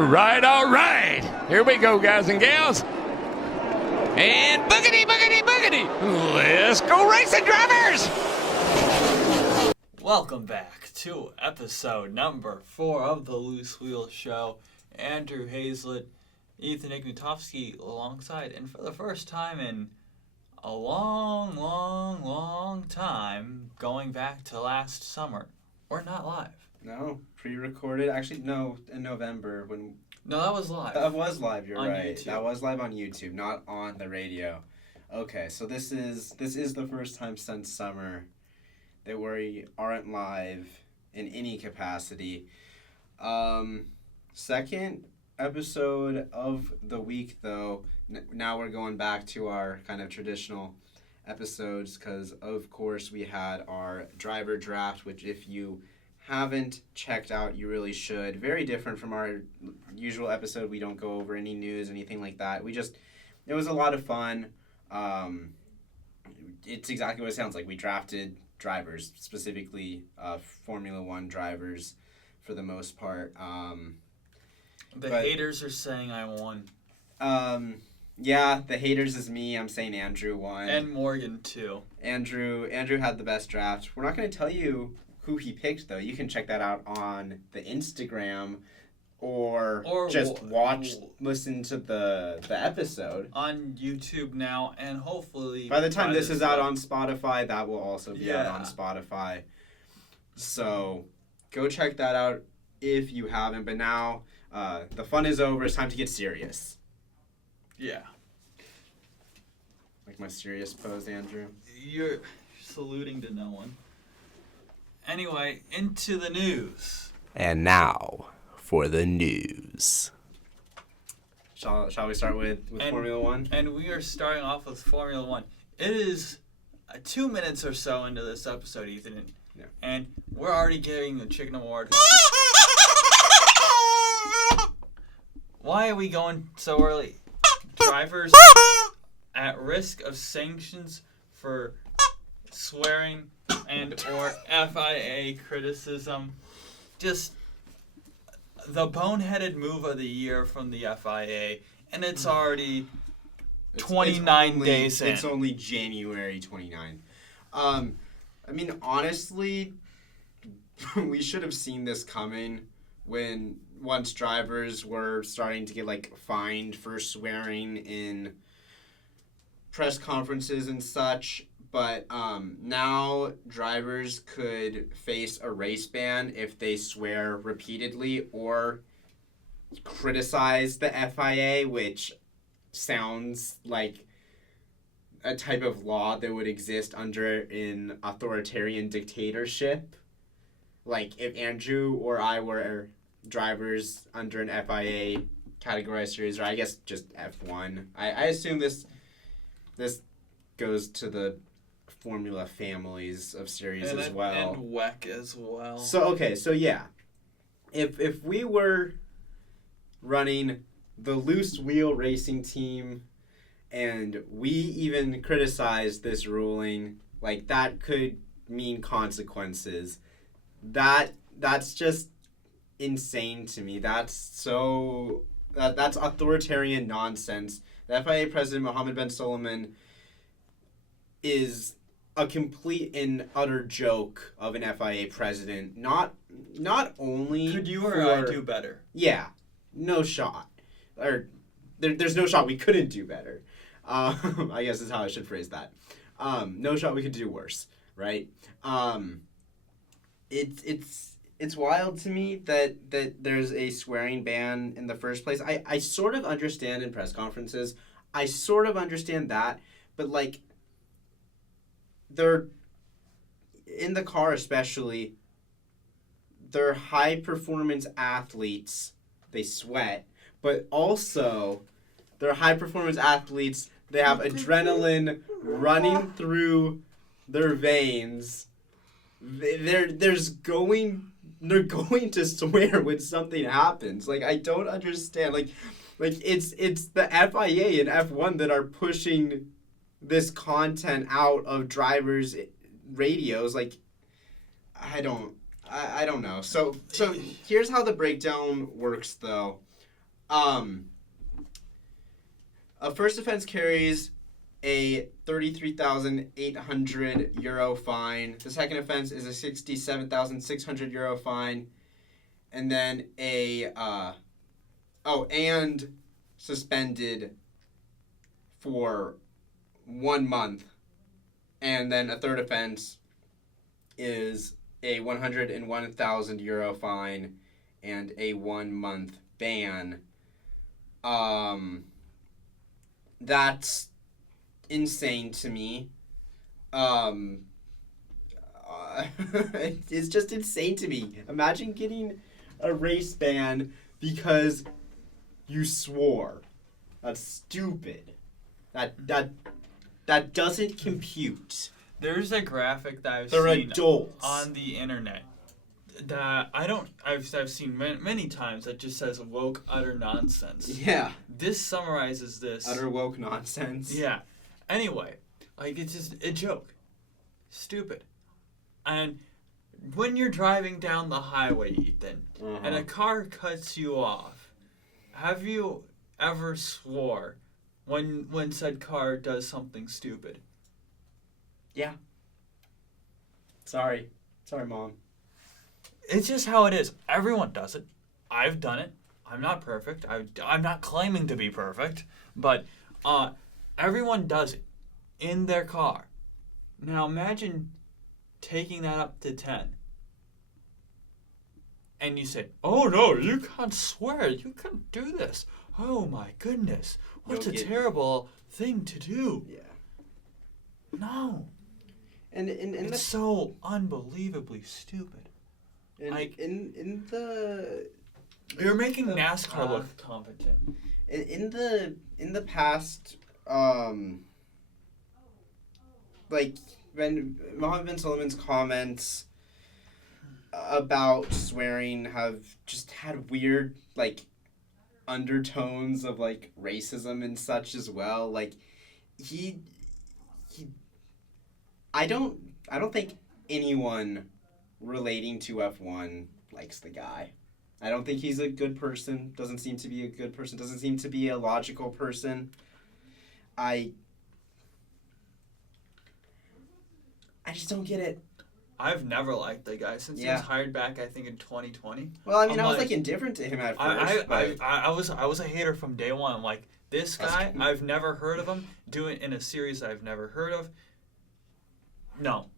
All right. Here we go, guys and gals. And boogity, boogity, boogity. Let's go racing, drivers. Welcome back to episode number 4 of the Loose Wheel Show. Andrew Hazlett, Ethan Ignatowski alongside, and for the first time in a long time, going back to last summer. We're not live. No, pre-recorded. Actually, no, in November when... No, that was live. That was live, you're right. YouTube. That was live on YouTube, not on the radio. Okay, so this is the first time since summer that we aren't live in any capacity. Second episode of the week, though. Now we're going back to our kind of traditional episodes because, of course, we had our driver draft, which if you haven't checked out, you really should. Very different from our usual episode. We don't go over any news, anything like that. It was a lot of fun. It's exactly what it sounds like. We drafted drivers, specifically Formula One drivers for the most part. The haters are saying I won. Yeah, the haters is me. I'm saying Andrew won. And Morgan, too. Andrew had the best draft. We're not going to tell you who he picked, though. You can check that out on the Instagram or just listen to the episode. On YouTube now, and hopefully... By the time this is out on Spotify, that will also be out on Spotify. So, go check that out if you haven't. But now, the fun is over. It's time to get serious. Yeah. Like my serious pose, Andrew? You're saluting to no one. Anyway, into the news. And now for the news. Shall we start with Formula One? And we are starting off with Formula One. It is 2 minutes or so into this episode, Ethan. Yeah. And we're already getting the Chicken Award. Why are we going so early? Drivers at risk of sanctions for swearing and or FIA criticism. Just the boneheaded move of the year from the FIA, and it's already 29 days in. It's only January 29. I mean, honestly, we should have seen this coming once drivers were starting to get fined for swearing in press conferences and such. But now drivers could face a race ban if they swear repeatedly or criticize the FIA, which sounds like a type of law that would exist under an authoritarian dictatorship. Like if Andrew or I were drivers under an FIA categorized series, or I guess just F1. I assume this goes to the Formula families of series as well. And WEC as well. So yeah. If we were running the loose wheel racing team and we even criticized this ruling, that could mean consequences. That's just insane to me. That's authoritarian nonsense. The FIA president Mohammed Ben Solomon is a complete and utter joke of an FIA president. Not only could you or I do better? Yeah, no shot. Or there's no shot we couldn't do better. I guess is how I should phrase that. No shot we could do worse, right? It's wild to me that there's a swearing ban in the first place. I sort of understand in press conferences. I sort of understand that, but they're in the car especially. They're high performance athletes. They sweat, but also they're high performance athletes. They have adrenaline running through their veins. They're going to swear when something happens. I don't understand. It's the FIA and F1 that are pushing this content out of drivers' radios. I don't know. So here's how the breakdown works, though. A first offense carries a €33,800 fine. The second offense is a €67,600 fine. And then and suspended for 1 month. And then a third offense is a €101,000 fine and a 1 month ban. That's insane to me. It's just insane to me. Imagine getting a race ban because you swore. That's stupid. That doesn't compute. There's a graphic that I've They're seen adults. on the internet that I've seen many times that just says woke utter nonsense. Yeah. This summarizes this. Utter woke nonsense. Yeah. Anyway, like it's just a joke. Stupid. And when you're driving down the highway, Ethan, and a car cuts you off, have you ever swore when said car does something stupid? Yeah. Sorry, Mom. It's just how it is. Everyone does it. I've done it. I'm not perfect. I'm not claiming to be perfect, but everyone does it in their car. Now imagine taking that up to 10. And you say, "Oh no, you can't swear. You can't do this. Oh my goodness. What a terrible thing to do." Yeah. No. And It's so unbelievably stupid. in the You're making NASCAR look competent. in the past, like when Mohammed bin Salomon's comments about swearing have just had weird like undertones of like racism and such as well. Like I don't think anyone relating to F1 likes the guy. I don't think he's a good person. Doesn't seem to be a good person. Doesn't seem to be a logical person. I just don't get it. I've never liked the guy since he was hired back, I think, in 2020. Well, I mean, I was like indifferent to him at first. I was a hater from day one. I'm like, this guy, I've never heard of him. Doing in a series I've never heard of. No.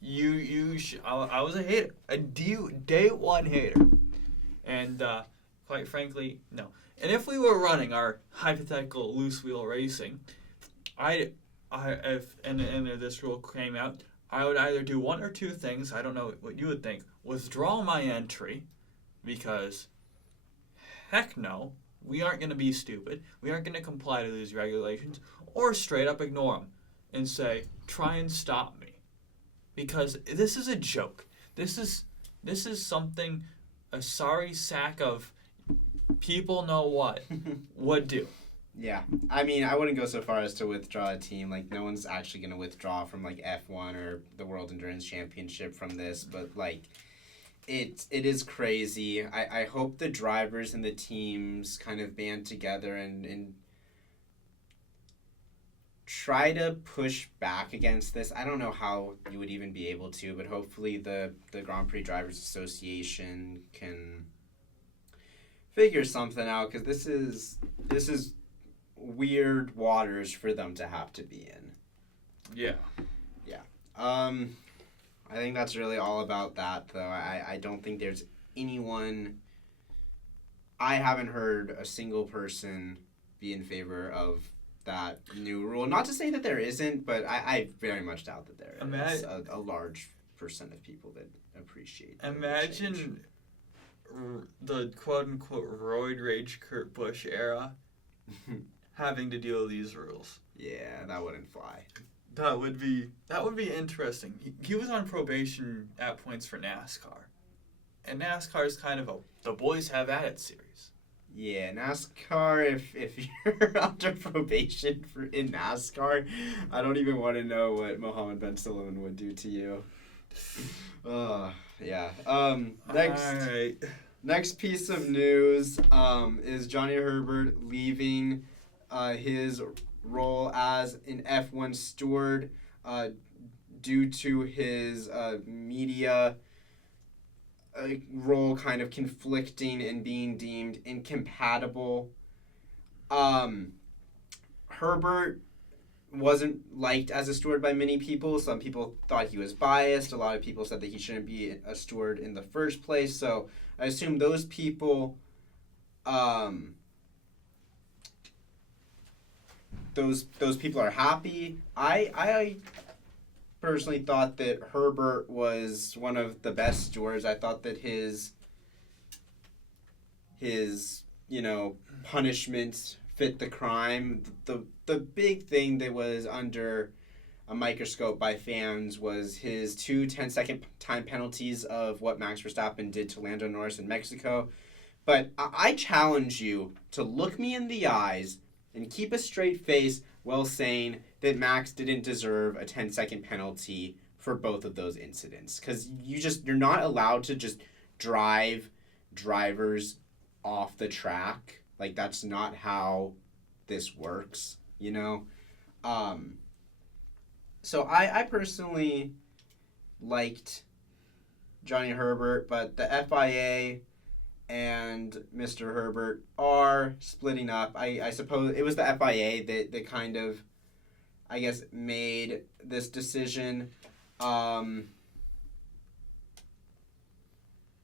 I was a hater, a day one hater, and quite frankly, no. And if we were running our hypothetical loose wheel racing, if this rule came out, I would either do one or two things. I don't know what you would think. Withdraw my entry, because heck no, we aren't going to be stupid. We aren't going to comply to these regulations, or straight up ignore them and say, try and stop me. Because this is a joke. This is something a sorry sack of people know what would do. Yeah. I mean, I wouldn't go so far as to withdraw a team. Like, no one's actually going to withdraw from, like, F1 or the World Endurance Championship from this. But, like, it is crazy. I hope the drivers and the teams kind of band together and try to push back against this. I don't know how you would even be able to, but hopefully the Grand Prix Drivers Association can figure something out, because this is weird waters for them to have to be in. Yeah. I think that's really all about that, though. I don't think there's anyone... I haven't heard a single person be in favor of that new rule. Not to say that there isn't, but I very much doubt that there is a large percent of people that appreciate the Imagine the quote-unquote roid rage Kurt Busch era having to deal with these rules. Yeah, that wouldn't fly. That would be interesting. He was on probation at points for NASCAR. And NASCAR is kind of the boys have at it series. Yeah, NASCAR, if you're under probation in NASCAR, I don't even want to know what Mohammed bin Salman would do to you. Yeah. Next. All right. Next piece of news is Johnny Herbert leaving his role as an F1 steward due to his media role kind of conflicting and being deemed incompatible. Herbert wasn't liked as a steward by many people. Some people thought he was biased. A lot of people said that he shouldn't be a steward in the first place. So I assume those people, those people are happy. I personally thought that Herbert was one of the best stewards. I thought that his punishments fit the crime. The big thing that was under a microscope by fans was his 2 10-second time penalties of what Max Verstappen did to Lando Norris in Mexico. But I challenge you to look me in the eyes and keep a straight face while saying that Max didn't deserve a 10-second penalty for both of those incidents. Because you're not allowed to just drive drivers off the track. Like, that's not how this works, you know? So I personally liked Johnny Herbert, but the FIA and Mr. Herbert are splitting up. I suppose it was the FIA that kind of, I guess, made this decision.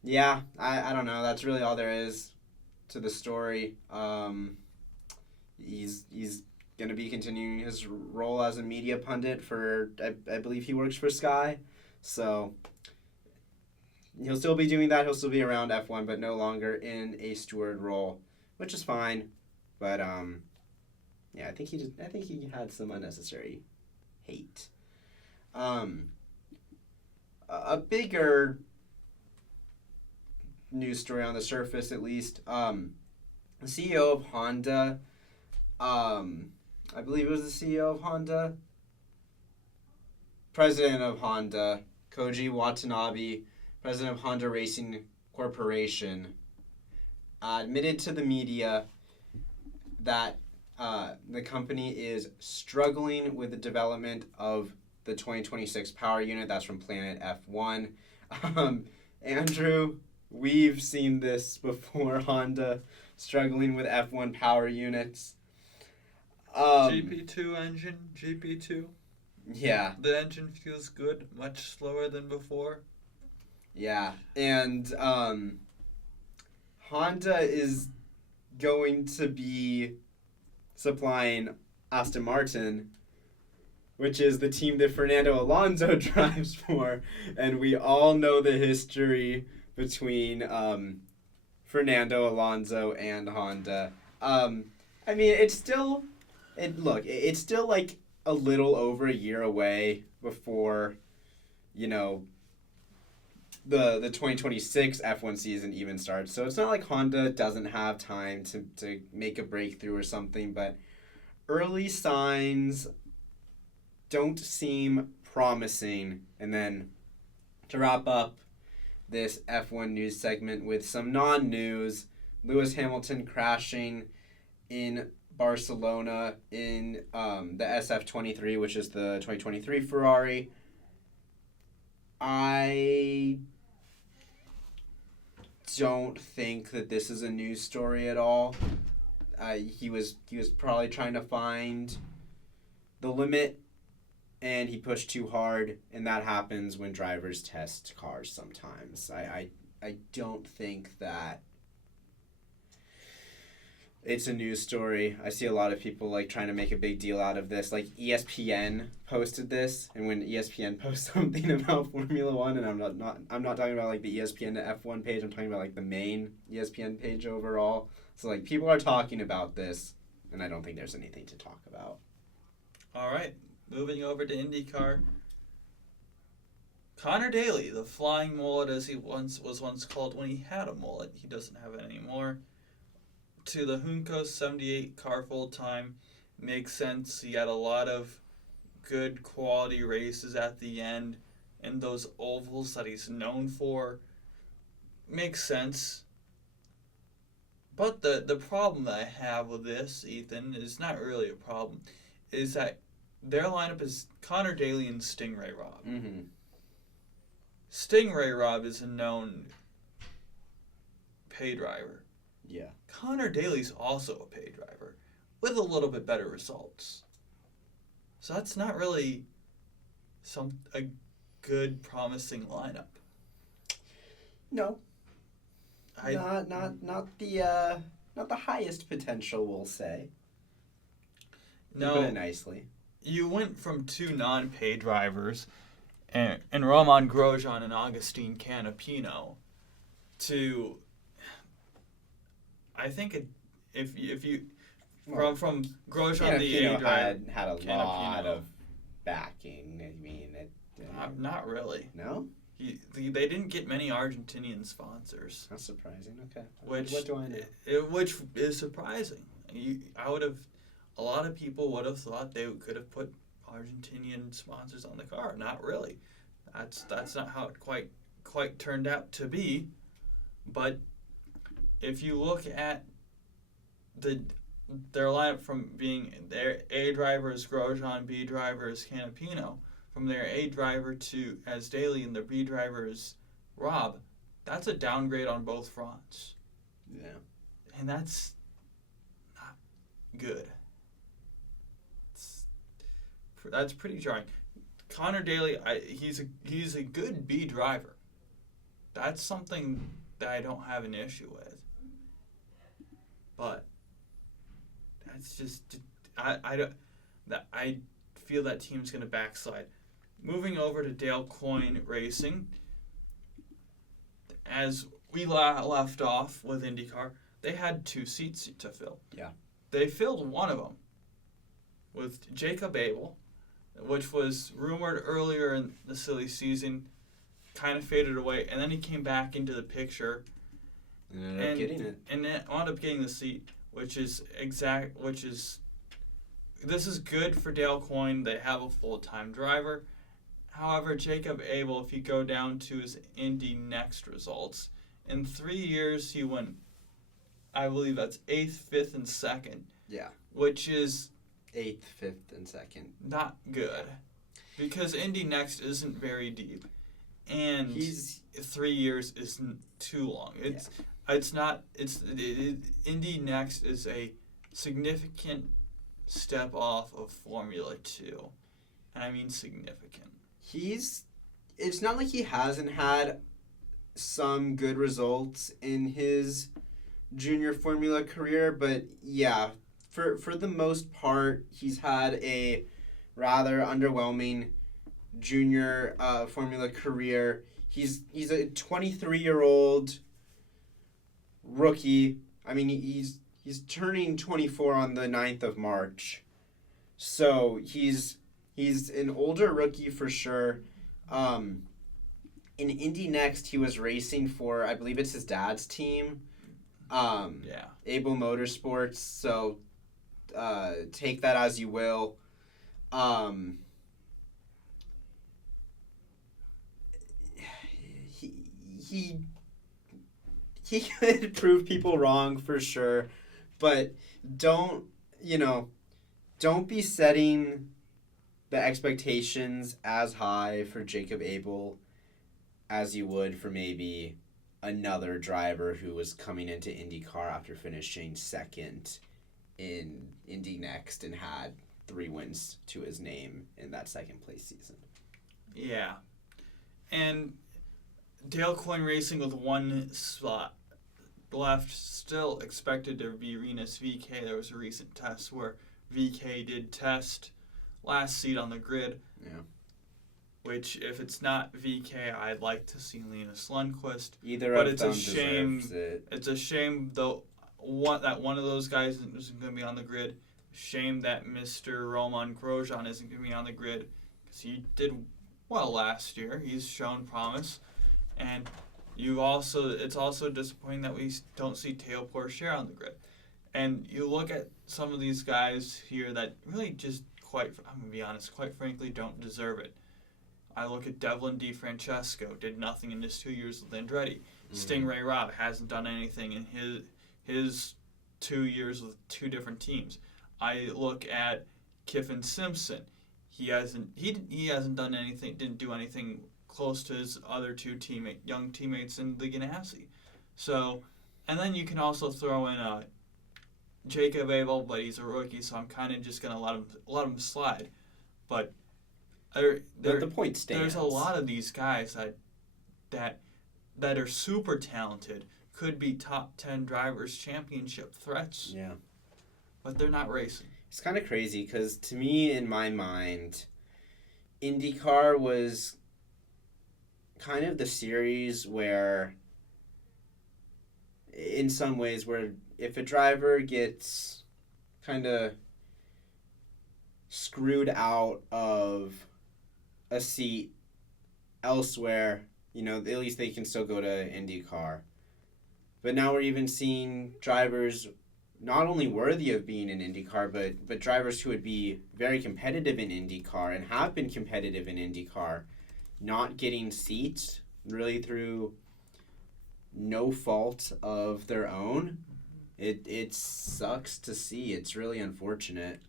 Yeah, I don't know. That's really all there is to the story. He's going to be continuing his role as a media pundit for, I believe he works for Sky. So he'll still be doing that. He'll still be around F1, but no longer in a steward role, which is fine. But yeah, I think he had some unnecessary hate. A bigger news story on the surface, at least. The CEO of Honda, I believe it was the CEO of Honda, president of Honda, Koji Watanabe, president of Honda Racing Corporation, admitted to the media that the company is struggling with the development of the 2026 power unit. That's from Planet F1. Andrew, we've seen this before, Honda struggling with F1 power units. GP2 engine, GP2. Yeah. The engine feels good, much slower than before. Yeah, and Honda is going to be supplying Aston Martin, which is the team that Fernando Alonso drives for, and we all know the history between Fernando Alonso and Honda. I mean, it's still like a little over a year away before, you know, the 2026 F1 season even starts. So it's not like Honda doesn't have time to make a breakthrough or something, but early signs don't seem promising. And then to wrap up this F1 news segment with some non-news, Lewis Hamilton crashing in Barcelona in the SF23, which is the 2023 Ferrari. I don't think that this is a news story at all. He was probably trying to find the limit, and he pushed too hard, and that happens when drivers test cars sometimes. I don't think that it's a news story. I see a lot of people like trying to make a big deal out of this. Like ESPN posted this, and when ESPN posts something about Formula One, and I'm not talking about like the ESPN F1 page. I'm talking about like the main ESPN page overall. So like people are talking about this, and I don't think there's anything to talk about. All right, moving over to IndyCar. Connor Daly, the flying mullet as he was once called when he had a mullet. He doesn't have it anymore. To the Junco 78 car full time. Makes sense. He had a lot of good quality races at the end in those ovals that he's known for. Makes sense. But the problem that I have with this, Ethan, is not really a problem, is that their lineup is Connor Daly and Stingray Robb. Mm-hmm. Stingray Robb is a known pay driver. Yeah. Connor Daly's also a pay driver with a little bit better results. So that's not really a good, promising lineup. No. Not the highest potential, we'll say. No, put it nicely. You went from two non-pay drivers, and Roman Grosjean and Agustin Canapino, to I think if you from Grosjean the A driver had a lot of backing. I mean, not really. No. They didn't get many Argentinian sponsors. That's surprising. Okay. Which, what do I know? Which is surprising. A lot of people would have thought they could have put Argentinian sponsors on the car. Not really. That's not how it quite turned out to be. But if you look at their lineup from being their A driver is Grosjean, B driver is Canapino, from their A driver to as Daly and their B driver is Robb, that's a downgrade on both fronts. Yeah. And that's not good. That's pretty jarring. Connor Daly, he's a good B driver. That's something that I don't have an issue with. But that's just I feel that team's going to backslide. Moving over to Dale Coyne Racing, as we left off with IndyCar, they had 2 seats to fill. Yeah. They filled one of them with Jacob Abel, which was rumored earlier in the silly season, kind of faded away, and then he came back into the picture. And ended up getting it. And then wound up getting the seat, this is good for Dale Coyne. They have a full-time driver. However, Jacob Abel, if you go down to his Indy Next results, in 3 years he went, I believe that's 8th, 5th, and 2nd. Yeah. Which is 8th, 5th, and 2nd. Not good. Because Indy Next isn't very deep. And 3 years isn't too long. Indy Next is a significant step off of Formula 2. And I mean significant. It's not like he hasn't had some good results in his junior Formula career, but yeah, for the most part, he's had a rather underwhelming junior Formula career. He's a 23-year-old rookie. I mean, he's turning 24 on the 9th of March. So he's an older rookie for sure. In Indy Next, he was racing for, I believe it's his dad's team. Able Motorsports. So take that as you will. He could prove people wrong for sure, but don't be setting the expectations as high for Jacob Abel as you would for maybe another driver who was coming into IndyCar after finishing second in Indy Next and had 3 wins to his name in that second place season. Yeah. And Dale Coyne Racing with 1 slot left, still expected to be Rinus VeeKay. There was a recent test where VeeKay did test last seat on the grid. Yeah. Which, if it's not VeeKay, I'd like to see Linus Lundqvist. Either of them deserves it. It's a shame, though, that one of those guys isn't going to be on the grid. Shame that Mr. Roman Grosjean isn't going to be on the grid, because he did well last year. He's shown promise. And it's also disappointing that we don't see Teo Pourchaire on the grid. And you look at some of these guys here that really just I'm going to be honest, quite frankly, don't deserve it. I look at Devlin DeFrancesco, did nothing in his 2 years with Andretti. Mm-hmm. Stingray Robb hasn't done anything in his 2 years with 2 different teams. I look at Kiffin Simpson. He hasn't done anything, didn't do anything close to his other 2 young teammates in the Ganassi. So, and then you can also throw in Jacob Abel, but he's a rookie, so I'm kind of just gonna let him slide. But the point stands. There's a lot of these guys that are super talented, could be top 10 drivers championship threats. Yeah. But they're not racing. It's kind of crazy because to me, in my mind, IndyCar was kind of the series where, in some ways, where if a driver gets kind of screwed out of a seat elsewhere, at least they can still go to IndyCar. But now we're even seeing drivers not only worthy of being in IndyCar, but drivers who would be very competitive in IndyCar and have been competitive in IndyCar not getting seats really through no fault of their own. It sucks to see. It's really unfortunate.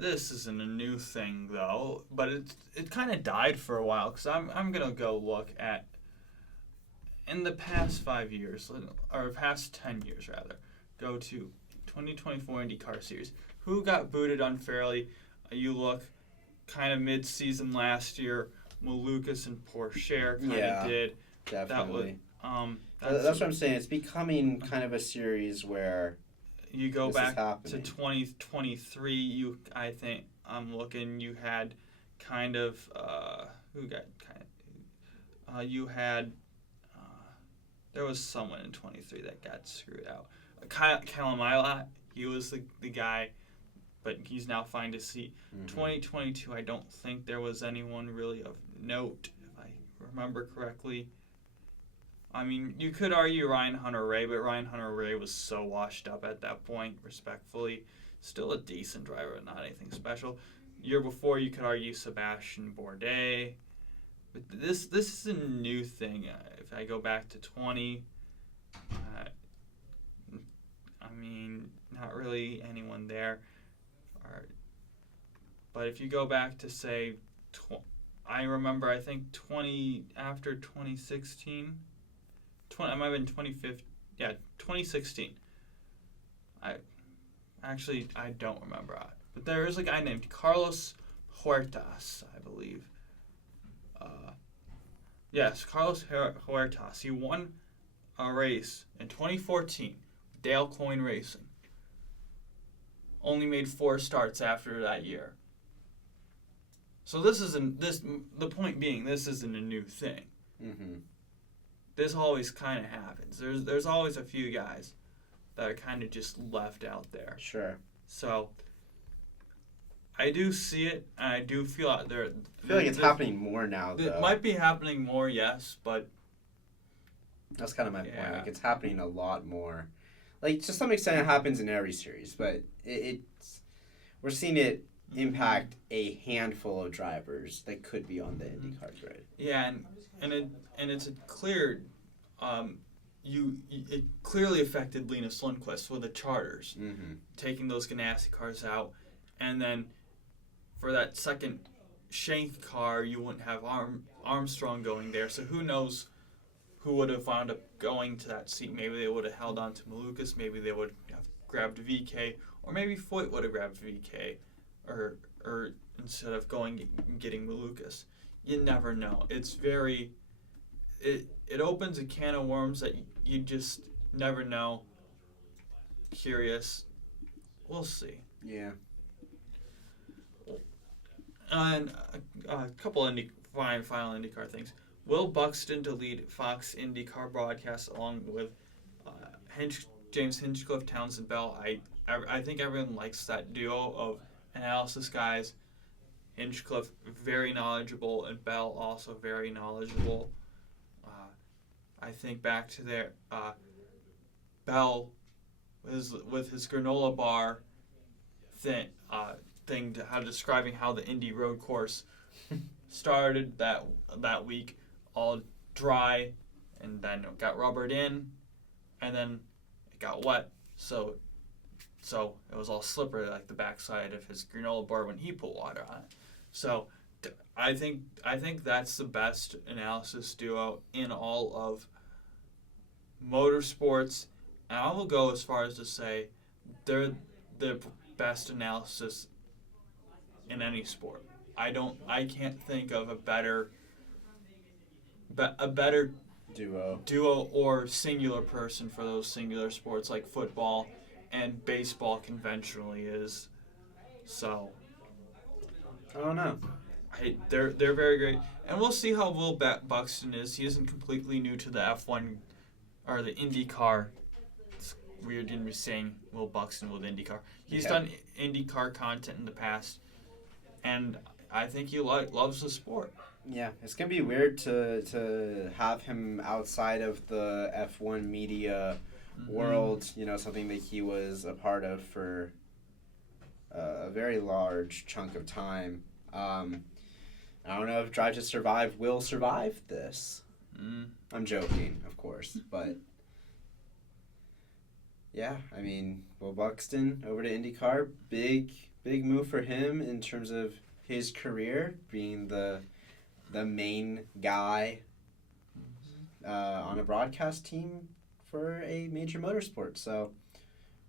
This isn't a new thing though, but it kind of died for a while because I'm gonna go look at in the past 5 years or past 10 years rather. Go to 2024 IndyCar Series. Who got booted unfairly? You look kind of mid-season last year. Malukas and Pourchaire kind of did. Definitely. That was, that's what I'm saying. It's becoming kind of a series where you go back to 2023. I think I'm looking. You had kind of who got kind of you had there was someone in 23 that got screwed out. Kalamila, he was the guy, but he's now fined a seat. 2022, I don't think there was anyone really of note, if I remember correctly. I mean, you could argue Ryan Hunter-Reay, but Ryan Hunter-Reay was so washed up at that point, respectfully. Still a decent driver, not anything special. Year before, you could argue Sebastian Bourdais. But this is a new thing. If I go back to 20, I mean, not really anyone there. But if you go back to, say, I remember, I think after 2016, it might have been 2015, 2016. I don't remember. But there is a guy named Carlos Huertas, I believe. Yes, Carlos Huertas. He won a race in 2014, Dale Coyne Racing. Only made 4 starts after that year. So the point being, this isn't a new thing. Mm-hmm. This always kind of happens. There's always a few guys that are kind of just left out there. Sure. So I do see it, and I do feel out there. I feel like it's happening more now, though. It might be happening more, yes, but that's kind of my point. Like, it's happening a lot more. Like, to some extent, it happens in every series, but we're seeing it impact a handful of drivers that could be on the IndyCar grid. Yeah, and it's a clear, it clearly affected Linus Lundqvist with the charters, taking those Ganassi cars out, and then for that second Shank car, you wouldn't have Armstrong going there. So who knows who would have wound up going to that seat? Maybe they would have held on to Malukas. Maybe they would have grabbed VK, or maybe Foyt would have grabbed VK, or instead of getting Malukas. You never know. It's very it opens a can of worms that you just never know. Curious. We'll see. Yeah. And a couple final IndyCar things. Will Buxton to lead Fox IndyCar broadcasts along with James Hinchcliffe, Townsend Bell. I think everyone likes that duo of analysis guys. Hinchcliffe, very knowledgeable, and Bell also very knowledgeable. I think back to their Bell with his granola bar thing describing how the Indy road course started that week, all dry, and then it got rubbered in, and then it got wet, so it was all slippery like the backside of his granola bar when he put water on it. So I think that's the best analysis duo in all of motorsports, and I will go as far as to say they're the best analysis in any sport. I can't think of a better duo or singular person for those singular sports like football and baseball conventionally is. So I don't know. they're very great, and we'll see how Will Buxton is. He isn't completely new to the F1 or the IndyCar. It's weird to be saying Will Buxton with IndyCar. He's done IndyCar content in the past, and I think he loves the sport. Yeah, it's gonna be weird to have him outside of the F1 media world. You know, something that he was a part of for a very large chunk of time. I don't know if Drive to Survive will survive this. I'm joking, of course, but yeah, I mean, Will Buxton over to IndyCar, big move for him in terms of his career, being the main guy on a broadcast team for a major motorsport. So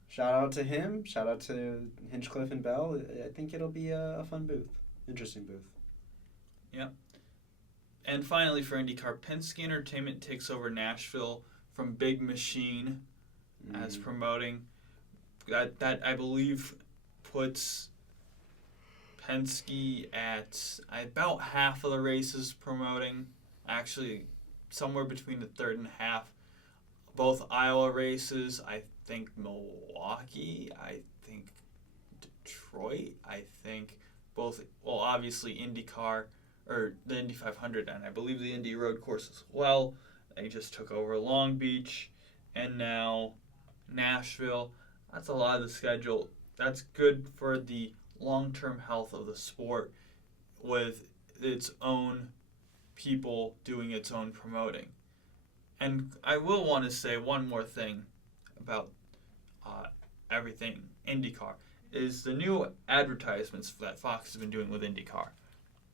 shout out to him, shout out to Hinchcliffe and Bell. I think it'll be a fun booth, interesting booth. Yep. And finally for IndyCar, Penske Entertainment takes over Nashville from Big Machine as promoting. That I believe puts Penske at about half of the races promoting, actually somewhere between the third and half. Both Iowa races, I think Milwaukee, I think Detroit, I think both, well, obviously IndyCar, or the Indy 500, and I believe the Indy Road Course as well. They just took over Long Beach, and now Nashville. That's a lot of the schedule. That's good for the long-term health of the sport with its own people doing its own promoting. And I will want to say one more thing about everything IndyCar is the new advertisements that Fox has been doing with IndyCar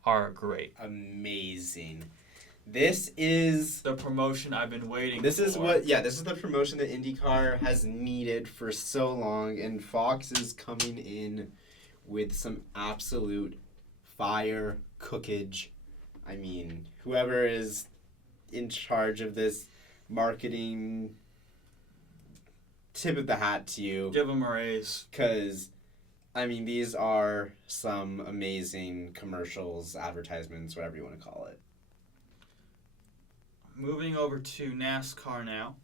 are great. Amazing. This is the promotion I've been waiting for. This is the promotion that IndyCar has needed for so long, and Fox is coming in with some absolute fire cookage. I mean, whoever is in charge of this marketing, tip of the hat to you. Give them a raise. Because, I mean, these are some amazing commercials, advertisements, whatever you want to call it. Moving over to NASCAR now.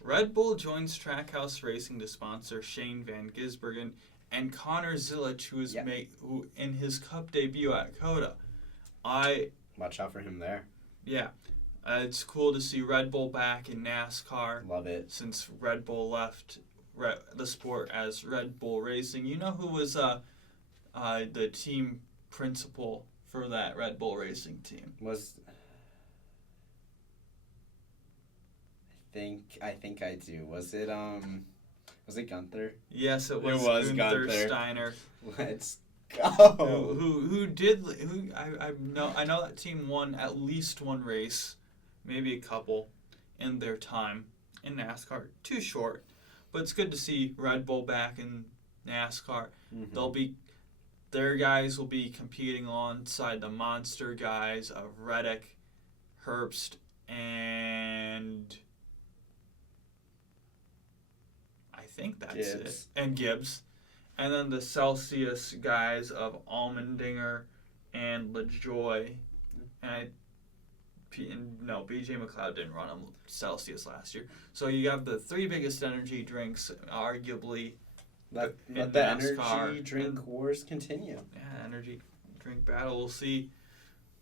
Red Bull joins Trackhouse Racing to sponsor Shane Van Gisbergen and Connor Zilisch, who in his Cup debut at COTA. Watch out for him there. Yeah. It's cool to see Red Bull back in NASCAR. Love it. Since Red Bull left the sport as Red Bull Racing. You know who was the team principal for that Red Bull Racing team? I think I do. Was it Gunther? Yes, it was Gunther Steiner. Let's go. I know that team won at least one race, maybe a couple, in their time in NASCAR. Too short, but it's good to see Red Bull back in NASCAR. Mm-hmm. Their guys will be competing alongside the monster guys of Reddick, Herbst, and I think that's Gibbs. it. And Gibbs. And then the Celsius guys of Allmendinger and LaJoy. And BJ McLeod didn't run on Celsius last year. So you have the three biggest energy drinks, arguably. Let the energy drink wars continue. Yeah, energy drink battle. We'll see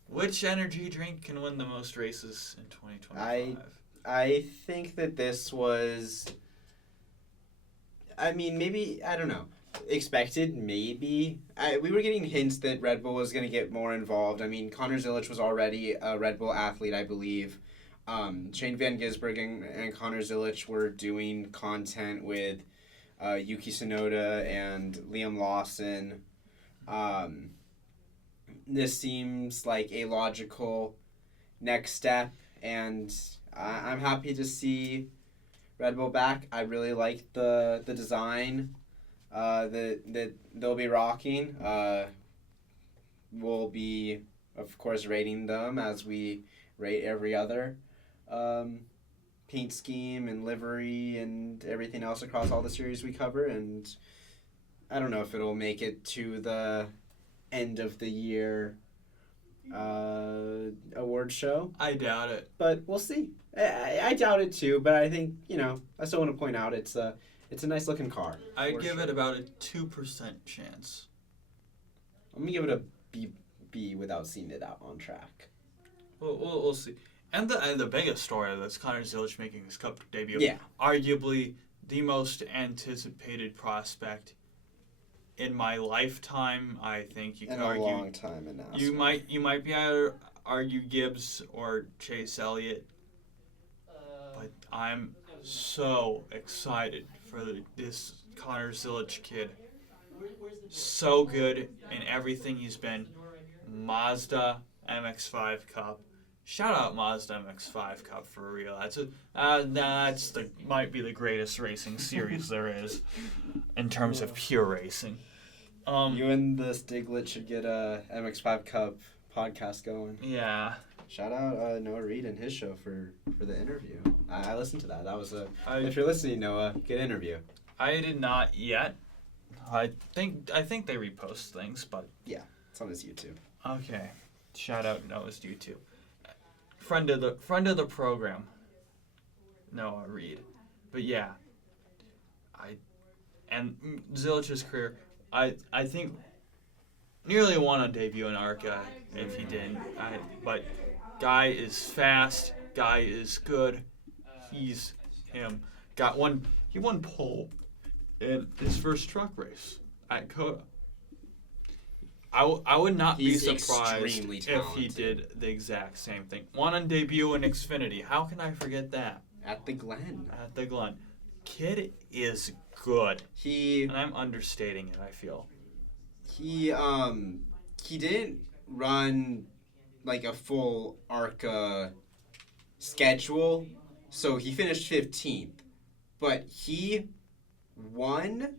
which energy drink can win the most races in 2025. I think that this was, I mean, maybe, I don't know, expected, maybe. We were getting hints that Red Bull was going to get more involved. I mean, Connor Zilisch was already a Red Bull athlete, I believe. Shane Van Gisbergen and Connor Zilic were doing content with Yuki Tsunoda and Liam Lawson. This seems like a logical next step, and I'm happy to see Red Bull back. I really like the design that they'll be rocking. We'll be, of course, rating them as we rate every other paint scheme and livery and everything else across all the series we cover. And I don't know if it'll make it to the end of the year award show. I doubt it. But we'll see. I doubt it too, but I think, I still want to point out it's a nice looking car. I'd give it about a 2% chance. I'm going to give it a B without seeing it out on track. We'll see. And the biggest story that's Connor Zilic making his Cup debut. Yeah. Arguably the most anticipated prospect in my lifetime. I think you could argue. In a long time in NASCAR. You might be able to argue Gibbs or Chase Elliott, but I'm so excited for this Connor Zilic kid. So good in everything he's been. Mazda MX-5 Cup. Shout out Mazda MX-5 Cup for real. Might be the greatest racing series there is in terms of pure racing. You and the Stiglitz should get a MX-5 Cup podcast going. Yeah. Shout out Noah Reed and his show for the interview. I listened to that. That was if you're listening, Noah, good interview. I did not yet. I think they repost things, but yeah, it's on his YouTube. Okay. Shout out Noah's YouTube. Friend of the program, Noah Reed. But yeah, and Zilic's career, I think nearly won on debut in ARCA if he didn't. But guy is fast, guy is good. He's him. He won pole in his first truck race at COTA. I would not be surprised if he did the exact same thing. Won on debut in Xfinity. How can I forget that? At the Glen. Kid is good. And I'm understating it, I feel. He didn't run like a full ARCA schedule, so he finished 15th. But he won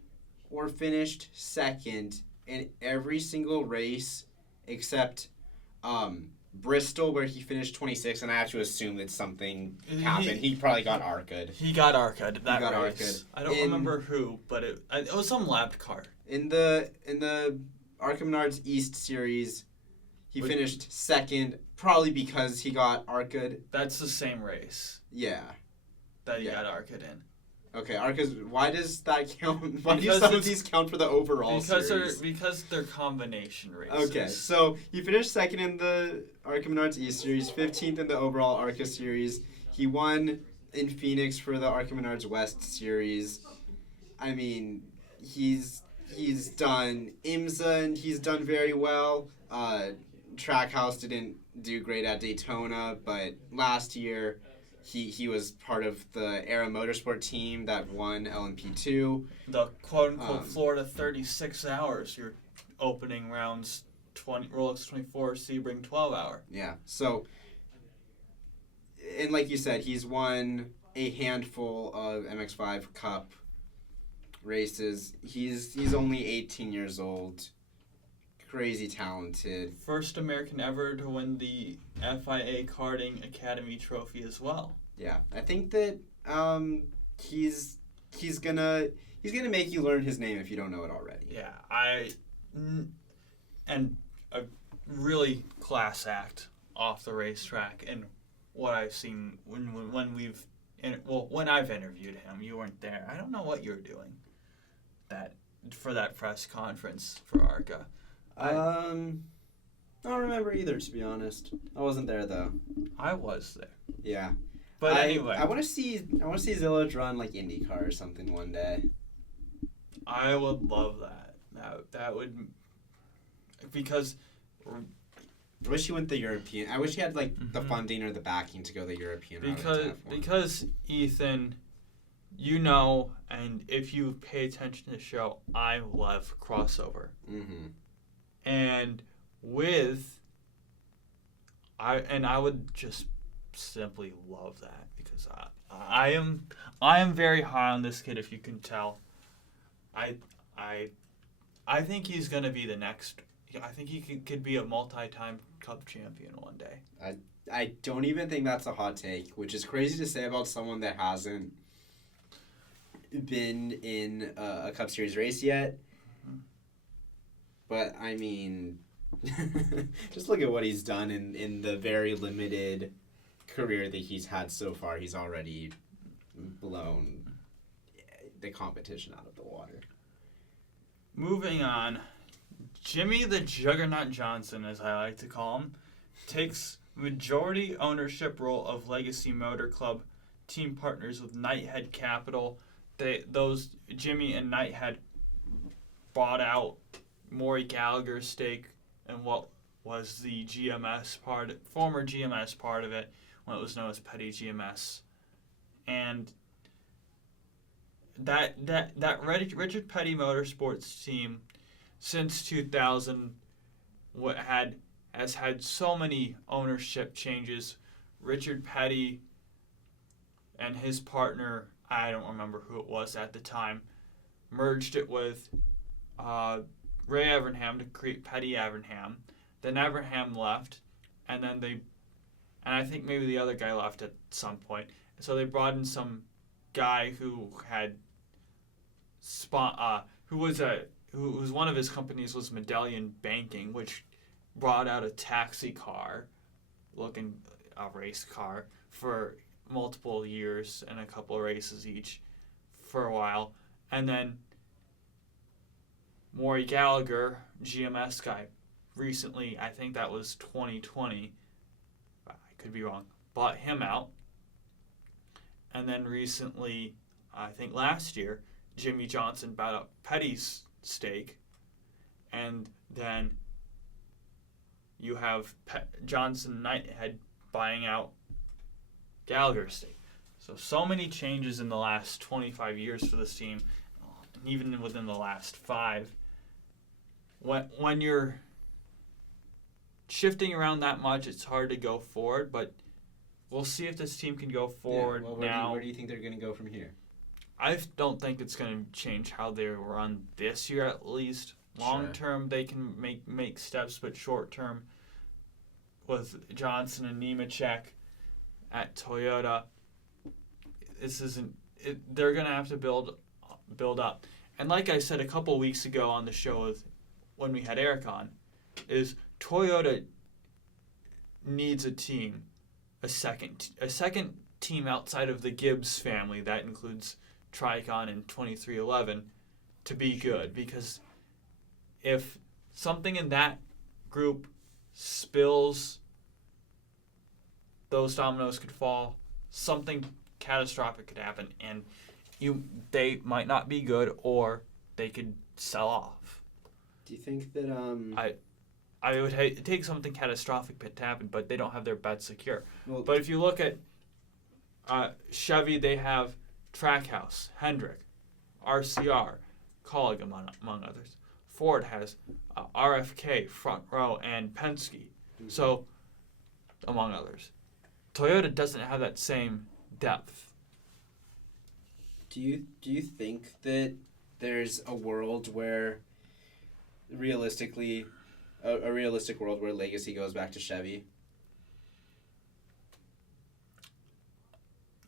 or finished second in every single race except Bristol, where he finished 26th, and I have to assume that something happened. He probably got ARCA'd. He got ARCA'd that race. I don't remember who, but it was some lap car. In the ARCA Menards East Series, he finished second, probably because he got ARCA'd. That's the same race. Yeah. That he got ARCA'd in. Okay, ARCA's. Why does that count? Why do some of these count for the overall series? Because they're combination races. Okay, so he finished second in the ARCA Menards East Series, 15th in the overall ARCA Series. He won in Phoenix for the ARCA Menards West Series. I mean, he's done IMSA and he's done very well. Trackhouse didn't do great at Daytona, but last year he was part of the Era Motorsport team that won LMP2. The quote-unquote Florida 36 hours, your opening rounds, Rolex 24, Sebring 12 hour. Yeah, so, and like you said, he's won a handful of MX-5 Cup races. He's only 18 years old. Crazy talented. First American ever to win the FIA Karting Academy Trophy as well. Yeah, I think that he's gonna make you learn his name if you don't know it already. Yeah, and a really class act off the racetrack, and what I've seen when I've interviewed him. You weren't there. I don't know what you were doing for that press conference for ARCA. I don't remember either, to be honest. I wasn't there though. I was there. Yeah. But anyway, I want to see Zilic run like IndyCar or something one day. I would love that. That would, because I wish he went the European. I wish he had like the funding or the backing to go the European route. Because Ethan, and if you pay attention to the show, I love crossover. Mm-hmm. And I would just simply love that because I am very high on this kid, if you can tell. I think he's gonna be the next. I think he could be a multi-time Cup champion one day. I don't even think that's a hot take, which is crazy to say about someone that hasn't been in a Cup Series race yet. Mm-hmm. But, I mean, just look at what he's done in the very limited career that he's had so far. He's already blown the competition out of the water. Moving on, Jimmy the Juggernaut Johnson, as I like to call him, takes majority ownership role of Legacy Motor Club, team partners with Knighthead Capital. Jimmy and Knighthead bought out Maury Gallagher's stake in what was the former GMS part of it, when it was known as Petty GMS. And that Richard Petty Motorsports team since 2000 has had so many ownership changes. Richard Petty and his partner, I don't remember who it was at the time, merged it with Ray Evernham to create Petty Evernham. Then Evernham left, and I think maybe the other guy left at some point. So they brought in some guy who had whose one of his companies was Medallion Banking, which brought out a taxi car, a race car, for multiple years and a couple of races each for a while. And then Maury Gallagher, GMS guy, recently, I think that was 2020, I could be wrong, bought him out. And then recently, I think last year, Jimmy Johnson bought up Petty's stake. And then you have Johnson Knighthead buying out Gallagher's stake. So many changes in the last 25 years for this team, and even within the last 5. When you're shifting around that much, it's hard to go forward, but we'll see if this team can go forward now. Where do you think they're going to go from here? I don't think it's going to change how they run this year, at least. Long term, they can make steps, but short term, with Johnson and Nemechek at Toyota, they're going to have to build up. And like I said a couple weeks ago on the show when we had Eric on, is Toyota needs a second team outside of the Gibbs family that includes Tricon and 2311 to be good, because if something in that group spills, those dominoes could fall, something catastrophic could happen, and they might not be good, or they could sell off. Do you think that I would take something catastrophic to happen, but they don't have their bets secure. Well, but if you look at Chevy, they have Trackhouse, Hendrick, RCR, Colleague, among others. Ford has RFK, Front Row, and Penske, so among others. Toyota doesn't have that same depth. Do you think that there's a world where, realistically, a realistic world where Legacy goes back to Chevy?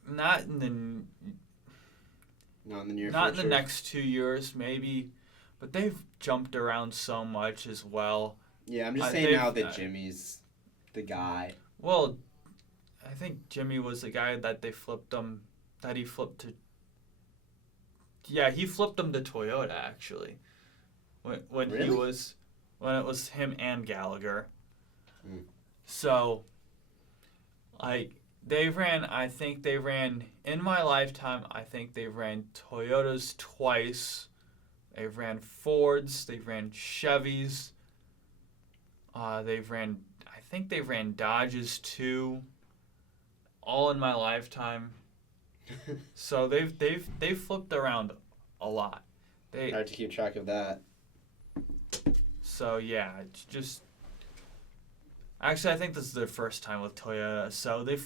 Not in the near Not future? in the next 2 years, maybe. But they've jumped around so much as well. Yeah, I'm just saying now that Jimmy's the guy. Well, I think Jimmy was the guy that he flipped to... Yeah, he flipped him to Toyota, actually. When Really? When it was him and Gallagher. Mm. So, in my lifetime, I think they ran Toyotas twice. They've ran Fords. They've ran Chevys. They've ran, I think they ran Dodges too, all in my lifetime. So they've flipped around a lot. Hard to keep track of that. So yeah, it's just. Actually, I think this is their first time with Toyota. So it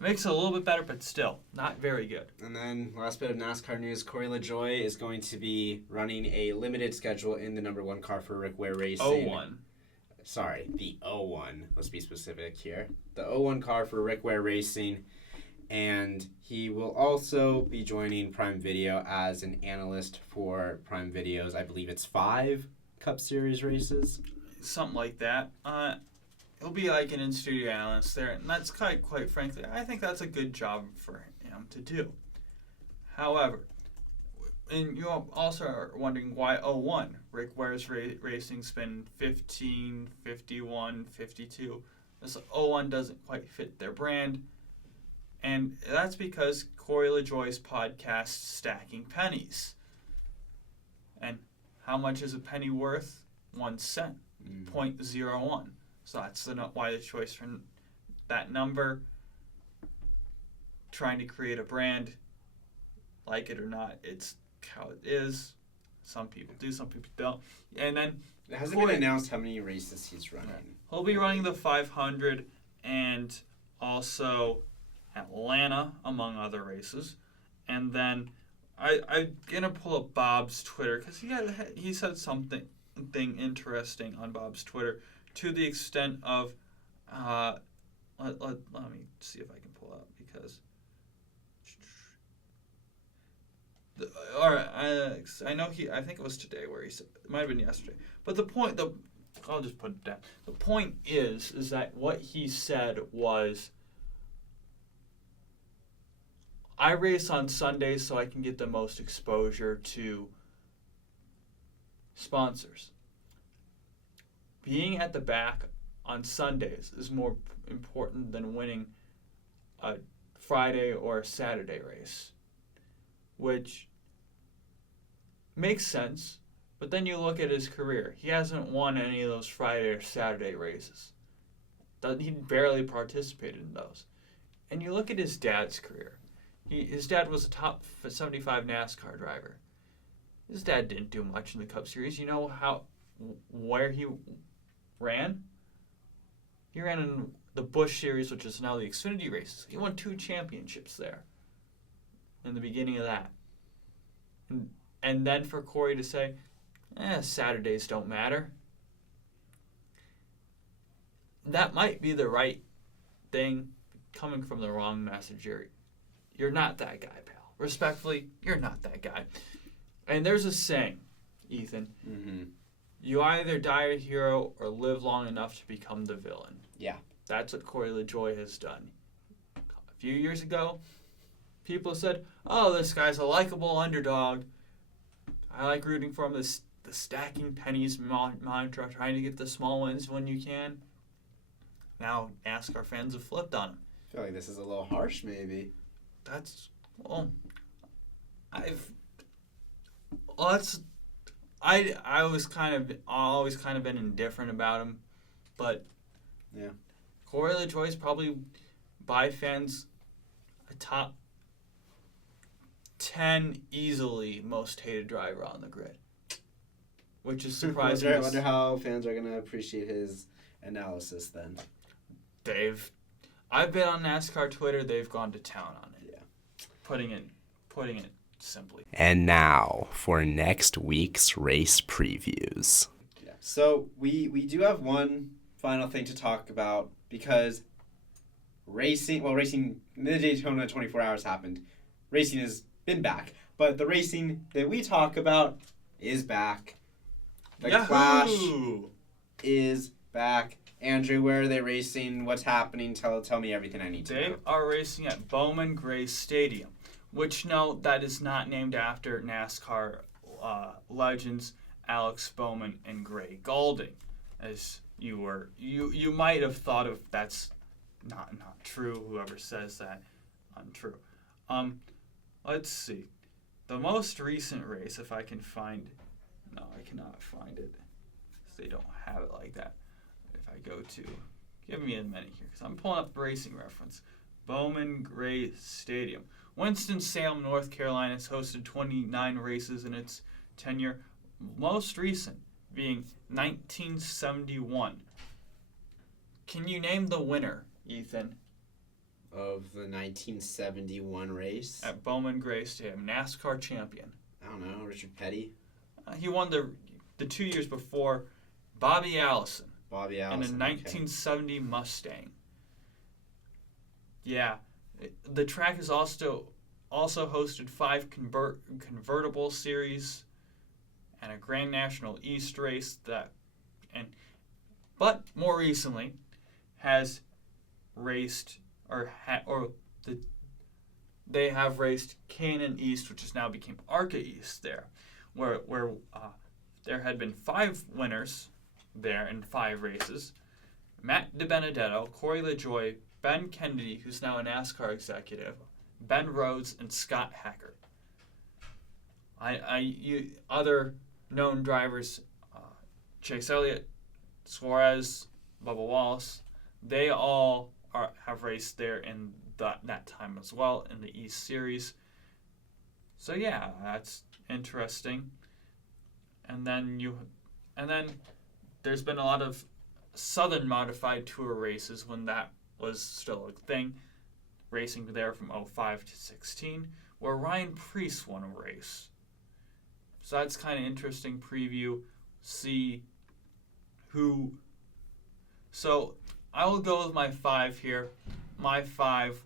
makes it a little bit better, but still not very good. And then last bit of NASCAR news: Corey LaJoie is going to be running a limited schedule in the number 1 car for Rick Ware Racing. 01. Sorry, the 01. Let's be specific here. The 01 car for Rick Ware Racing. And he will also be joining Prime Video as an analyst for Prime Video's, I believe it's 5 Cup Series races. Something like that. He'll be like an in-studio analyst there, and that's quite frankly, I think that's a good job for him to do. However, and you also are wondering why 01. Rick Ware's racing's been 15, 51, 52. This 01 doesn't quite fit their brand. And that's because Corey LaJoie's podcast, Stacking Pennies. And how much is a penny worth? 1 cent. 0.01. So that's why the choice for that number. Trying to create a brand, like it or not, it's how it is. Some people do, some people don't. And then it hasn't been announced how many races he's running. He'll be running the 500 and also Atlanta, among other races. And then I'm going to pull up Bob's Twitter because he said something interesting on Bob's Twitter to the extent of, let me see if I can pull up because, all right, I know I think it was today where he said, it might have been yesterday, but I'll just put it down. The point is that what he said was, I race on Sundays so I can get the most exposure to sponsors. Being at the back on Sundays is more important than winning a Friday or a Saturday race, which makes sense. But then you look at his career. He hasn't won any of those Friday or Saturday races. He barely participated in those. And you look at his dad's career. His dad was a top 75 NASCAR driver. His dad didn't do much in the Cup Series. You know where he ran? He ran in the Busch Series, which is now the Xfinity races. He won 2 championships there in the beginning of that. And then for Corey to say, Saturdays don't matter. That might be the right thing coming from the wrong message. You're not that guy, pal. Respectfully, you're not that guy. And there's a saying, Ethan. Mm-hmm. You either die a hero or live long enough to become the villain. Yeah. That's what Corey LaJoie has done. A few years ago, people said, oh, this guy's a likable underdog. I like rooting for him. The stacking pennies mantra, trying to get the small wins when you can. Now, NASCAR fans have flipped on him. I feel like this is a little harsh, maybe. I was always kind of been indifferent about him, but yeah, Corey LaJoie is probably by fans a top 10 easily most hated driver on the grid, which is surprising. I wonder how fans are gonna appreciate his analysis then. I've been on NASCAR Twitter. They've gone to town on it. Yeah, putting it simply. And now for next week's race previews. Yeah. So we do have one final thing to talk about because racing the Daytona 24 Hours happened. Racing has been back, but the racing that we talk about is back. The Yahoo! Clash is back. Andrew, where are they racing? What's happening? Tell me everything I need to know. They are racing at Bowman Gray Stadium, which, no, that is not named after NASCAR legends Alex Bowman and Gray Gaulding, as you might have thought of. That's not true. Whoever says that, untrue. Let's see. The most recent race, if I can find, no, I cannot find it. They don't have it like that. I go to? Give me a minute here, because I'm pulling up Racing Reference. Bowman Gray Stadium. Winston-Salem, North Carolina has hosted 29 races in its tenure, most recent being 1971. Can you name the winner, Ethan? Of the 1971 race? At Bowman Gray Stadium, NASCAR champion. I don't know, Richard Petty? He won the 2 years before, Bobby Allison. Bobby In a Allison. 1970 Mustang. Yeah. The track has also hosted 5 convertible series and a Grand National East race but more recently has raced they have raced Canaan East, which has now become ARCA East there, where there had been 5 winners there in 5 races. Matt DiBenedetto, Corey LaJoie, Ben Kennedy, who's now a NASCAR executive, Ben Rhodes, and Scott Hacker. Other known drivers, Chase Elliott, Suarez, Bubba Wallace, they all have raced there in that time as well in the East Series. So yeah, that's interesting. And then there's been a lot of Southern Modified Tour races when that was still a thing, racing there from 05 to 16, where Ryan Preece won a race. So that's kind of interesting preview. See who. So I will go with my 5 here. My 5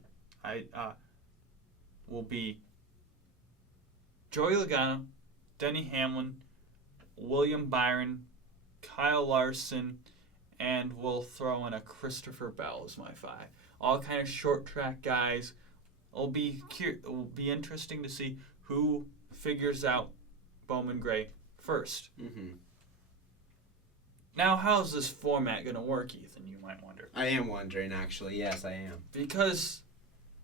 will be Joey Logano, Denny Hamlin, William Byron, Kyle Larson, and we'll throw in a Christopher Bell as my 5. All kind of short track guys. It'll be interesting to see who figures out Bowman Gray first. Mm-hmm. Now, how's this format going to work, Ethan, you might wonder? I am wondering, actually. Yes, I am. Because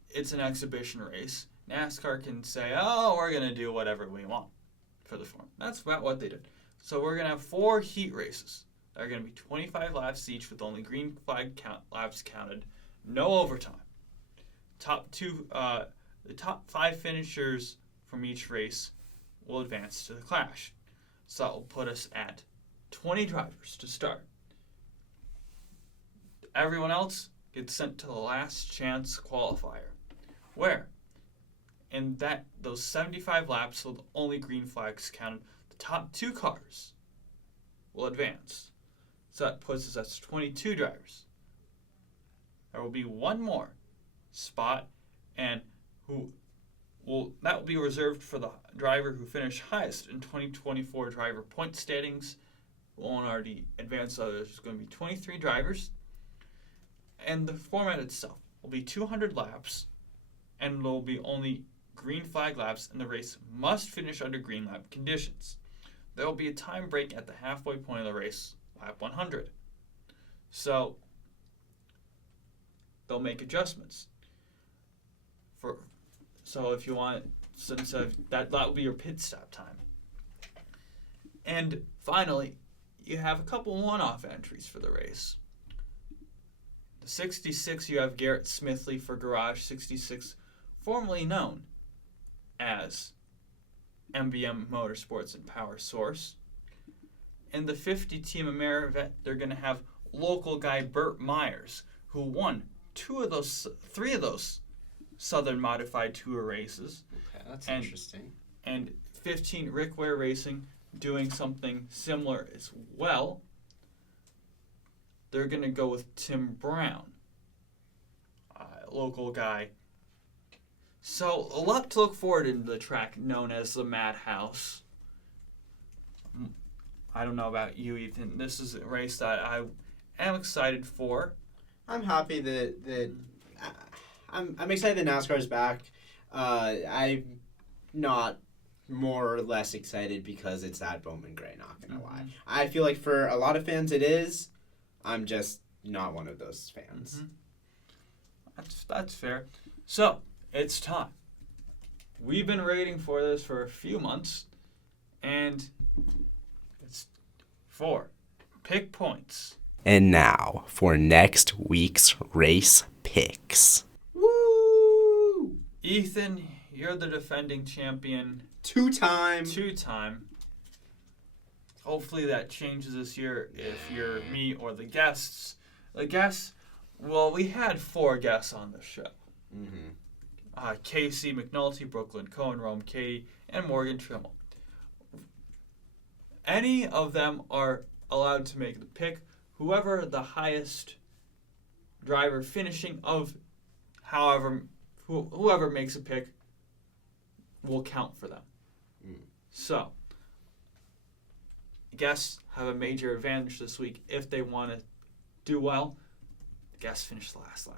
it's an exhibition race, NASCAR can say, oh, we're going to do whatever we want for the form. That's about what they did. So we're going to have 4 heat races. They're going to be 25 laps each with only green flag laps counted. No overtime. The top 5 finishers from each race will advance to the Clash. So that will put us at 20 drivers to start. Everyone else gets sent to the last chance qualifier, where in those 75 laps with only green flags counted, the top 2 cars will advance. So that puts us at 22 drivers. There will be one more spot, and that will be reserved for the driver who finished highest in 2024 driver point standings. We won't already advance, so there's going to be 23 drivers. And the format itself will be 200 laps, and there will be only green flag laps, and the race must finish under green lap conditions. There will be a time break at the halfway point of the race, lap 100. So they'll make adjustments. So if you want, since that will be your pit stop time. And finally, you have a couple one-off entries for the race. The 66, you have Garrett Smithley for Garage 66, formerly known as MBM Motorsports and Power Source. In the 50 Team Amerivet, they're going to have local guy Burt Myers, who won 3 of those Southern Modified Tour races. Okay, that's interesting. And 15 Rick Ware Racing doing something similar as well. They're going to go with Tim Brown, local guy. So a lot to look forward in the track known as the Madhouse. I don't know about you, Ethan. This is a race that I am excited for. I'm happy that I'm excited that NASCAR is back. I'm not more or less excited because it's at Bowman Gray, not gonna lie. I feel like for a lot of fans it is. I'm just not one of those fans. Mm-hmm. That's fair. So, it's time. We've been waiting for this for a few months, and it's for Pick Points. And now for next week's race picks. Woo! Ethan, you're the defending champion. Two-time. Hopefully that changes this year if you're me or the guests. The guests, well, we had 4 guests on the show. Mm-hmm. Casey McNulty, Brooklyn Cohen, Rome Katie, and Morgan Trimmel. Any of them are allowed to make the pick. Whoever the highest driver finishing of whoever makes a pick will count for them. So, guests have a major advantage this week if they want to do well. The guests finished last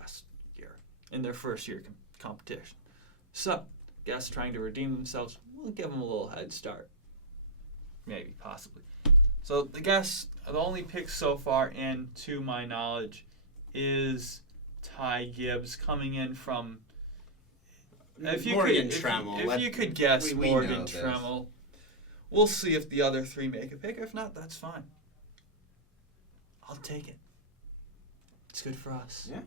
year in their first year competition. So, guests trying to redeem themselves, we'll give them a little head start. Maybe, possibly. So, the guests, the only pick so far in, to my knowledge, is Ty Gibbs coming in from... Morgan Trimmel. If you could guess we Morgan know this. Trimmel, we'll see if the other 3 make a pick. If not, that's fine. I'll take it. It's good for us. Yeah.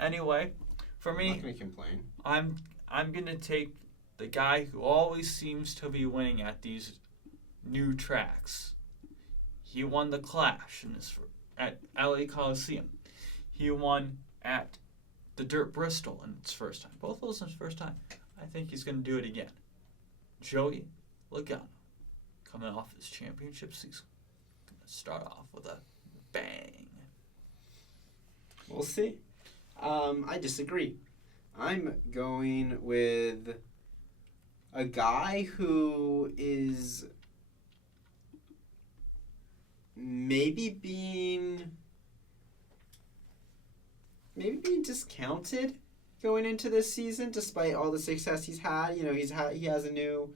Anyway, for I'm me, not gonna complain. I'm gonna take the guy who always seems to be winning at these new tracks. He won the Clash at LA Coliseum. He won at the Dirt Bristol in its first time. Both of those in his first time. I think he's going to do it again. Joey Logano, coming off his championship season. Going to start off with a bang. We'll see. I disagree. I'm going with a guy who is maybe being discounted going into this season, despite all the success he's had. You know, he has a new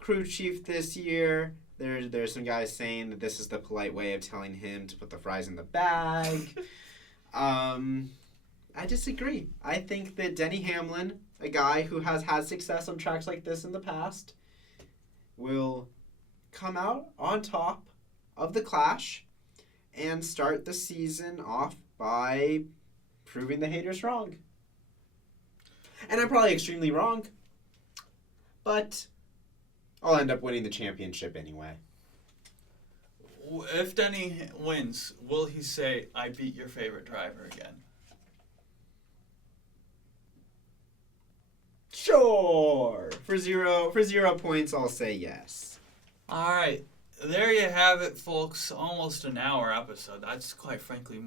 crew chief this year. There's some guys saying that this is the polite way of telling him to put the fries in the bag. I disagree. I think that Denny Hamlin, a guy who has had success on tracks like this in the past, will come out on top of the Clash and start the season off by proving the haters wrong. And I'm probably extremely wrong, but I'll end up winning the championship anyway. If Denny wins, will he say, I beat your favorite driver again? Sure. For zero points, I'll say yes. All right. There you have it, folks. Almost an hour episode. That's quite frankly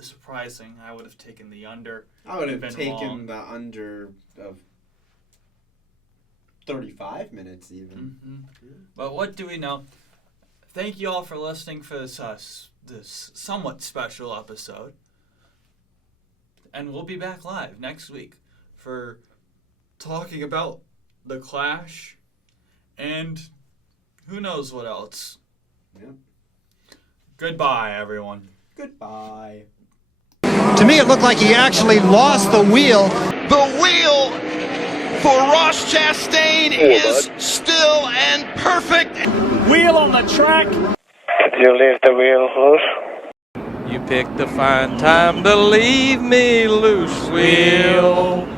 surprising. I would have taken the under. I would have been taken wrong. the under of 35 minutes even. Mm-hmm. But what do we know? Thank you all for listening for this somewhat special episode. And we'll be back live next week for talking about the Clash and who knows what else. Yep. Goodbye, everyone. Goodbye. To me, it looked like he actually lost the wheel. The wheel for Ross Chastain is still and perfect. Wheel on the track. Could you leave the wheel loose? You picked the fine time to leave me loose, wheel.